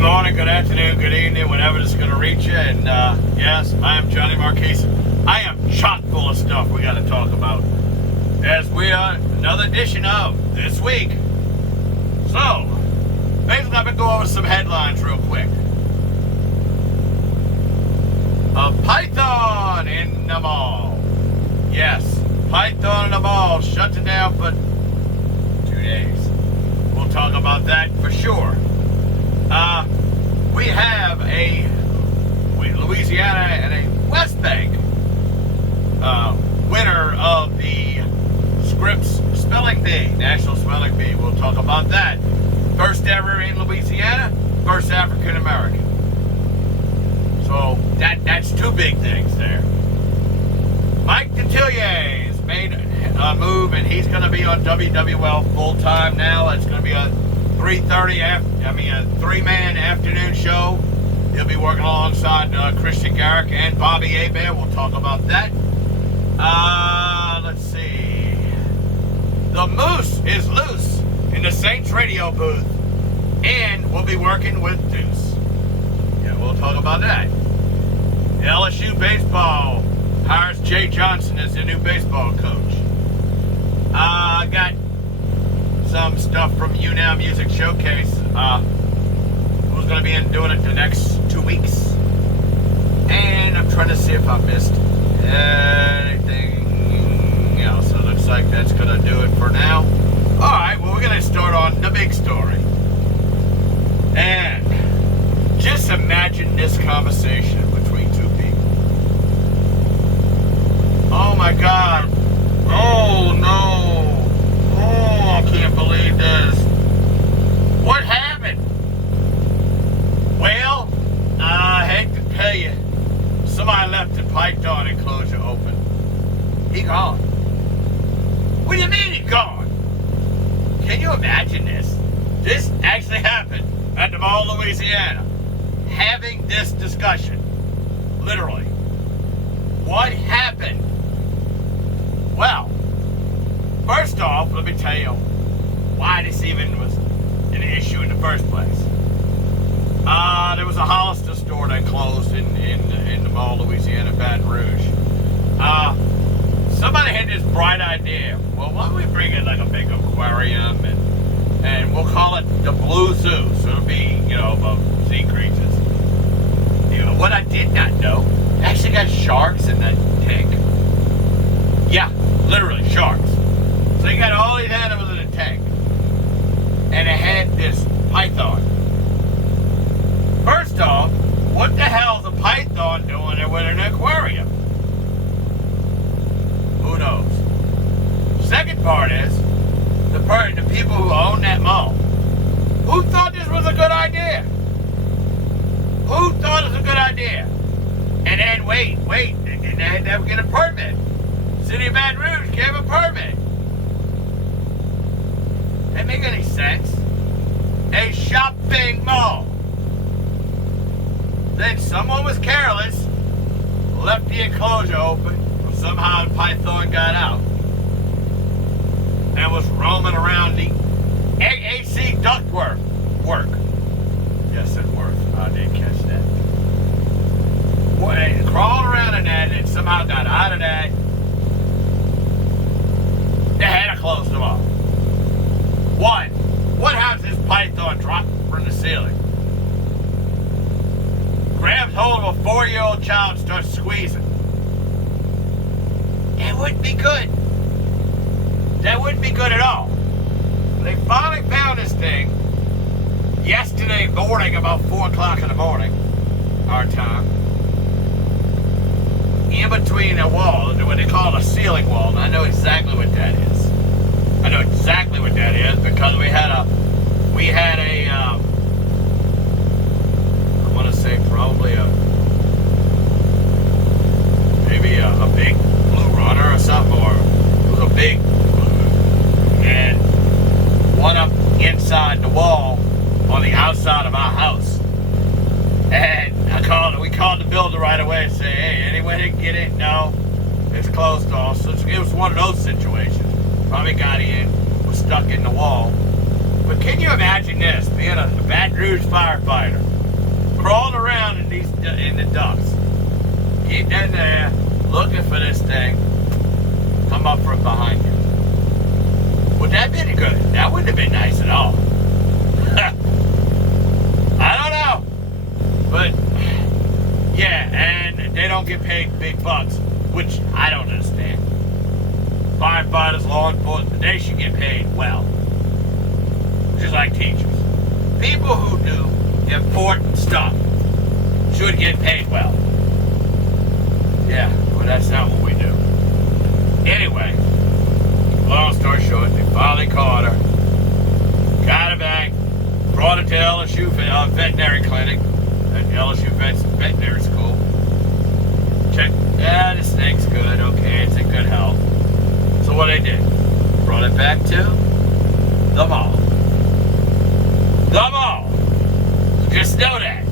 Good morning, good afternoon, good evening, whenever it's going to reach you. And yes, I am Johnny Marquise. I am chock full of stuff we got to talk about as we are another edition of This Week. So, basically I'm going to go over some headlines real quick. A python in the mall. Yes, python in the mall shuts it down for 2 days. We'll talk about that for sure. We have a Louisiana and a West Bank winner of the Scripps Spelling Bee, National Spelling Bee. We'll talk about that. First ever in Louisiana, first African American. So that's two big things there. Mike Detilliers made a move, and he's going to be on WWL full time now. It's going to be a 3-man afternoon show. He'll be working alongside Christian Garrick and Bobby Hebert. We'll talk about that. Let's see. The Moose is loose in the Saints radio booth, and we'll be working with Deuce. Yeah, we'll talk about that. LSU baseball hires Jay Johnson as the new baseball coach. I got some stuff from You Now Music Showcase. Who's going to be doing it the next 2 weeks. And I'm trying to see if I missed anything else. It looks like that's going to do it for now. Alright, well, we're going to start on the big story. And just imagine this conversation between two people. Oh my God. Oh no. Oh, I can't believe this. What happened? Well, I hate to tell you, somebody left the python enclosure open. He gone. What do you mean he gone? Can you imagine this? This actually happened at the Mall, Louisiana. Having this discussion. Literally. What happened? Well, first off, let me tell you why this even was an issue in the first place. There was a Hollister store that closed in the Mall, Louisiana, Baton Rouge. Somebody had this bright idea. Well, why don't we bring in like a big aquarium and we'll call it the Blue Zoo. So it'll be, about sea creatures. What I did not know, they actually got sharks in that tank. Yeah, literally sharks. So you got all these animals in a tank. And it had this python. First off, what the hell is a python doing there with an aquarium? Who knows? Second part is, the people who own that mall. Who thought this was a good idea? Who thought it was a good idea? And then, wait, and they had to get a permit. City of Baton Rouge gave a permit. That make any sense? A shopping mall. Then someone was careless, left the enclosure open, or somehow the python got out, and was roaming around the AC ductwork. Yes, it worked. I didn't catch that. And crawled around in that, and somehow got out of that. They had to close them off. One, what happens if this python drops from the ceiling? Grabs hold of a 4-year-old child and starts squeezing. It wouldn't be good. That wouldn't be good at all. They finally found this thing yesterday morning, about 4 o'clock in the morning, our time, in between a wall, what they call a ceiling wall, and I know exactly what that is. I know exactly what that is because we had a I want to say probably maybe a big blue runner or something, or it was a big, and one up inside the wall on the outside of our house. And we called the builder right away and said, hey, any way to get in? No, it's closed off. So it was one of those situations. Probably got in, was stuck in the wall. But can you imagine this, being a Baton Rouge firefighter? crawling around in the ducks. Keep in there, looking for this thing. Come up from behind you. Would that be any good? That wouldn't have been nice at all. I don't know. But, yeah, and they don't get paid big bucks, which I don't understand. Firefighters, law enforcement, they should get paid well. Just like teachers. People who do important stuff should get paid well. Yeah, well, that's not what we do. Anyway, long story short, they finally caught her, got her back, brought her to LSU veterinary clinic, at LSU veterinary school. Checked, yeah, this thing's good, okay, it's in good health. So what they did, brought it back to the mall. The mall. So just know that.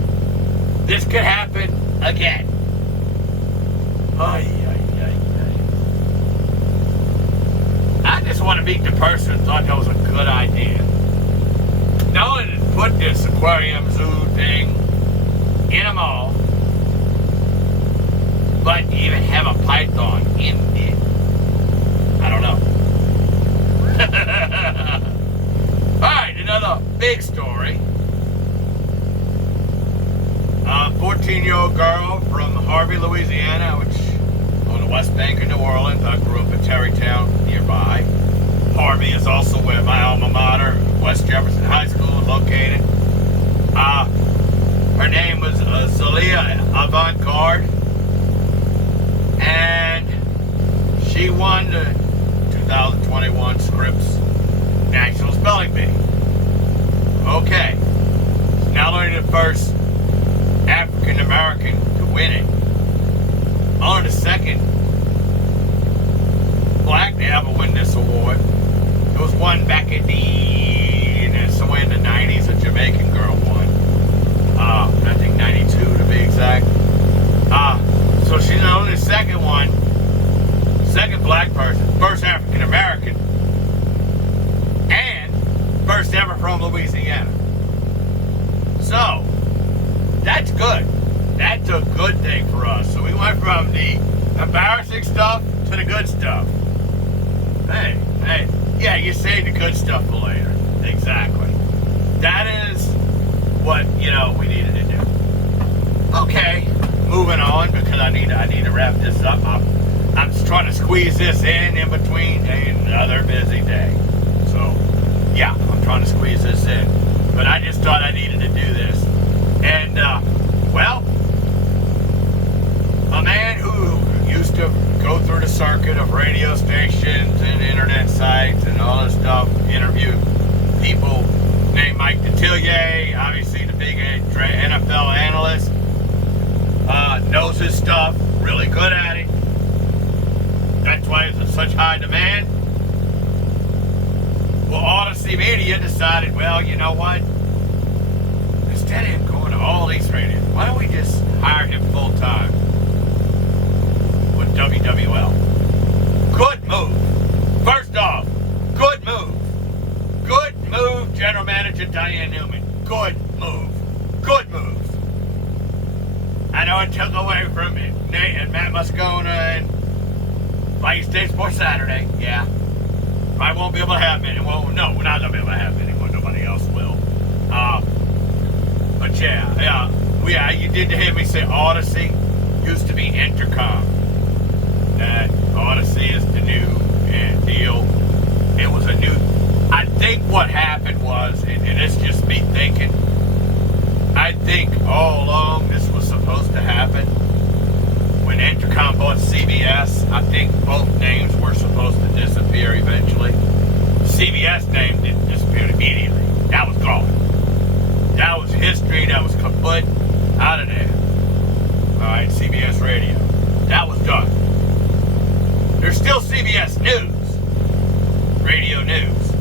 This could happen again. Ay, ay, ay, ay. I just want to meet the person who thought that was a good idea. Not only to put this aquarium zoo thing in a mall, but even have a python in it. I don't know. Alright, another big story. A 14-year-old girl from Harvey, Louisiana, which on the West Bank of New Orleans. I grew up in Terrytown nearby. Harvey is also where my alma mater, West Jefferson High School, is located. Her name was Zalia Avant-Garde, and she won the 2021 Scripps National Spelling Bee. Okay, she's not only the first African American to win it, only the second black to ever win this award. It was won back in somewhere in the 90s. A Jamaican girl won. I think 92 to be exact. So she's not only the second one, second black person, first African American, and first ever from Louisiana. So that's good. That's a good thing for us. So we went from the embarrassing stuff to the good stuff. Hey, yeah, you save the good stuff for later. Exactly. That is what, we needed to do. Okay, moving on, because I need to wrap this up. I'm just trying to squeeze this in between another busy day. So, yeah, I'm trying to squeeze this in. But I just thought I needed to do this. And, well, a man who used to go through the circuit of radio stations and internet sites and all this stuff, interview people named Mike Detillier, obviously the big NFL analyst, knows his stuff, really good at it. That's why it's in such high demand. Well, Odyssey Media decided, well, you know what? Instead of him going to all these radios, why don't we just hire him full time with WWL? Good move. First off, good move. Good move, General Manager Diane Newman. Good move. Good move. I know it took away from Nate and Matt Moscona and Light State Sports Saturday. Yeah. I won't be able to have many. Well, no, we're not going to be able to have many when nobody else will. But yeah, you did hear me say Odyssey used to be Intercom. That Odyssey is the new deal. It was a new. I think what happened was, and it's just me thinking, I think all along this was supposed to happen. When Intercom bought CBS, I think both names were supposed to disappear eventually. CBS name didn't disappear immediately. That was gone. That was history. That was kaput. Out of there. Alright, CBS Radio. That was done. There's still CBS News. Radio News.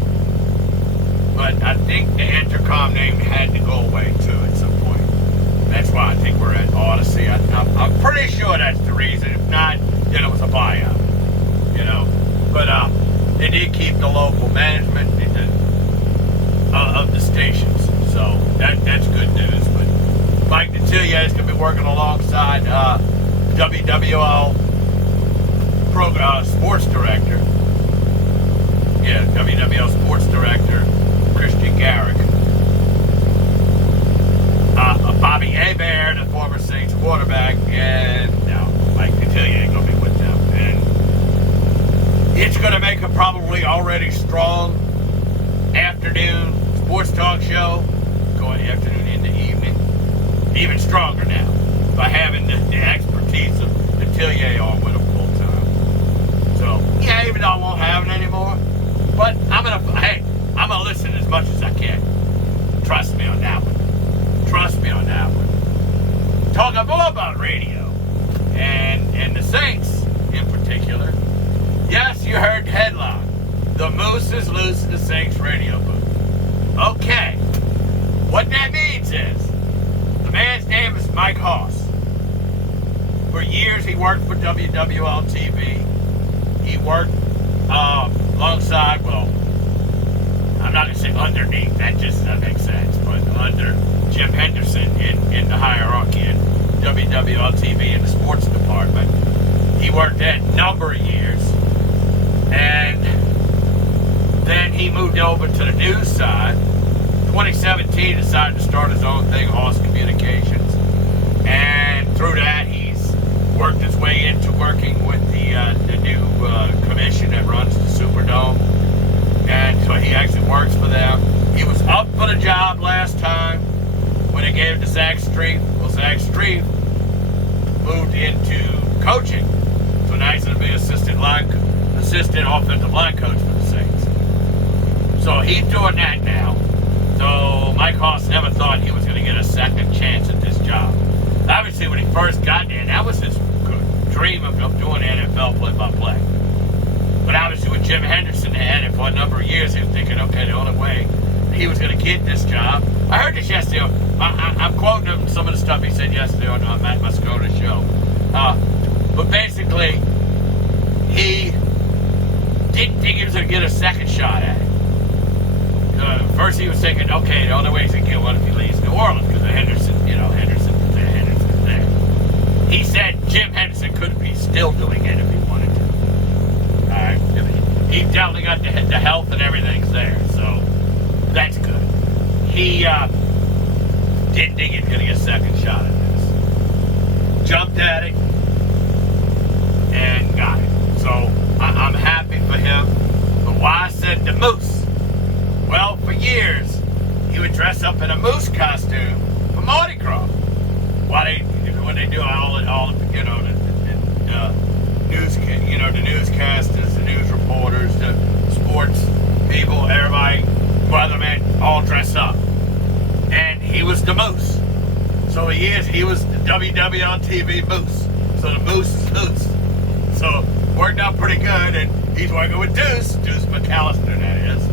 But I think the Intercom name had to go away too at some point. That's why I think we're at Odyssey. I'm pretty sure that's the reason. If not, then it was a buyout. But they did keep the local management of the stations. So that's good news. But Mike Detillier working alongside WWL sports director. Yeah, WWL sports director Christian Garrick. Bobby Hebert, the former Saints quarterback, and no, Mike Detillier ain't gonna be with them. And it's gonna make a probably already strong afternoon sports talk show, going afternoon into evening, even stronger now by having the expertise of Detillier on with him full time. So yeah, even though I won't have it anymore, but I'm gonna listen as much as I can. Trust me on that one. Trust me on that one. Talking more about radio and the Saints in particular. Yes, you heard the headline. The Moose is loose in the Saints radio booth. Okay. What that means is the man's name is Mike Hoss. For years he worked for WWL TV. He worked alongside, well, I'm not going to say underneath, that just doesn't make sense, but under Jim Henderson in the hierarchy in WWL TV in the sports department. He worked there a number of years, and then he moved over to the news side. 2017 decided to start his own thing, Hoss Communications, and through that he's worked his way into working with the new commission that runs the Superdome. And so he actually works for them. He was up for the job last time when they gave it to Zach Strief. Well, Zach Strief moved into coaching. So now he's going to be assistant offensive line coach for the Saints. So he's doing that now. So Mike Hoss never thought he was going to get a second chance at this job. Obviously, when he first got there, that was his dream of doing NFL play-by-play. But obviously with Jim Henderson had it for a number of years, he was thinking, okay, the only way he was going to get this job. I heard this yesterday. I'm quoting him some of the stuff he said yesterday on Matt Moscona's show. But basically, he didn't think he was going to get a second shot at it. First he was thinking, okay, the only way he's going to get one if he leaves New Orleans, because Henderson's there. He said Jim Henderson could be still doing it if he wanted to. He definitely got the health and everything's there, so that's good. He didn't think he was going to get a second shot at this. Jumped at it and got it. So I'm happy for him. But why I said the Moose? Well, for years he would dress up in a moose costume for Mardi Gras. When they do all the newscasters, the news reporters, the sports people, everybody, weathermen, all dress up. And he was the Moose. So he was the WWL TV Moose. So the Moose is loose. So worked out pretty good, and he's working with Deuce McAllister, that is,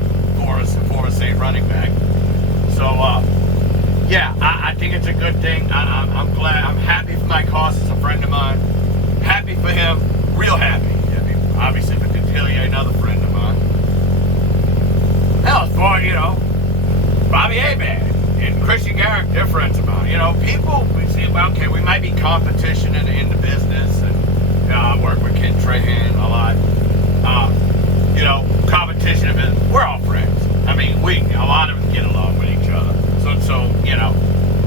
former Saint running back. So yeah, I think it's a good thing. I'm glad. I'm happy for Mike Hoss. He's a friend of mine. Happy for him. Real happy. I mean, obviously, for Detillier, another friend of mine. Hell, for, Bobby Hebert and Christian Garrick, they're friends of mine. People, we see, well, okay, we might be competition in the business. And, I work with Ken Trahan a lot. Competition in business. We're all friends. I mean, a lot of us get along with each other. So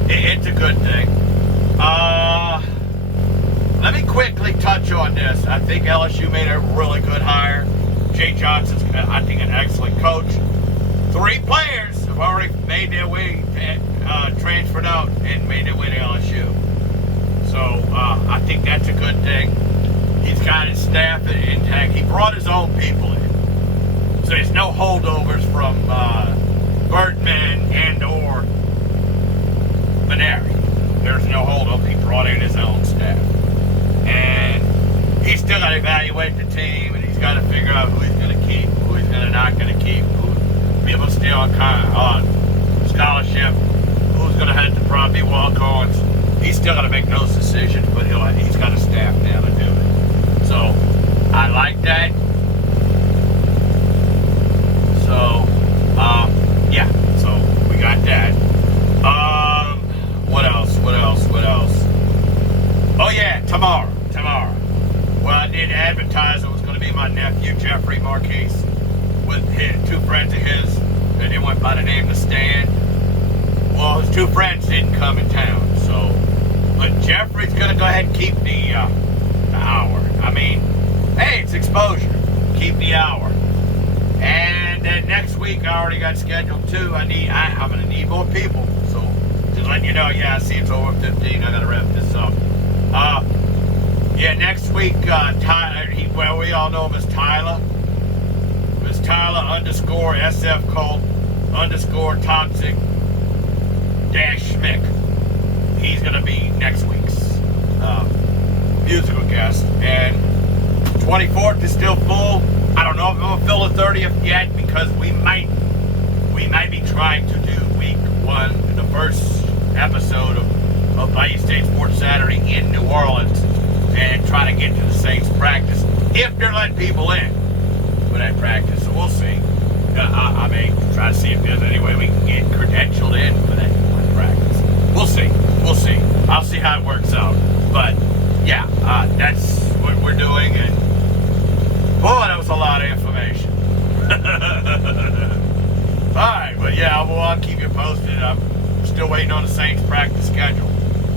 it's a good thing. Let me quickly touch on this. I think LSU made a really good hire. Jay Johnson's, I think, an excellent coach. 3 players have already made their way, transferred out and made their way to LSU. So I think that's a good thing. He's got his staff intact. He brought his own people in. So there's no holdovers from Bertman and or Maneri. There's no holdover. He brought in his own staff. And he's still got to evaluate the team, and he's got to figure out who he's going to keep, who he's not going to keep, who be able to stay on scholarship, who's going to have to probably walk-ons. He's still got to make those decisions, but he's got a staff now to do it. So I like that. So yeah. So we got that. What else? two friends didn't come in town, so. But Jeffrey's gonna go ahead and keep the hour. I mean, hey, it's exposure. Keep the hour. And then next week I already got scheduled too. I'm gonna need more people. So just letting you know, yeah, I see it's over 15. I gotta wrap this up. Yeah, next week, Tyler, we all know him as Tyler. It's Tyler _SF cult _toxic Schmick. He's gonna be next week's musical guest. And 24th is still full. I don't know if I'm gonna fill the 30th yet because we might be trying to do week 1, the first episode of Bayou State Sports Saturday in New Orleans, and try to get to the Saints practice if they're letting people in for that practice. So we'll see. I may try to see if there's any way we can get credentialed in for that practice. We'll see. I'll see how it works out. But yeah, that's what we're doing. And boy, that was a lot of information. Alright, but yeah, I'll keep you posted. I'm still waiting on the Saints practice schedule.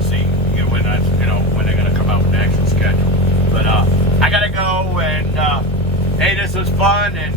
See when they're gonna come out with the actual schedule. But I gotta go, and hey, this was fun, and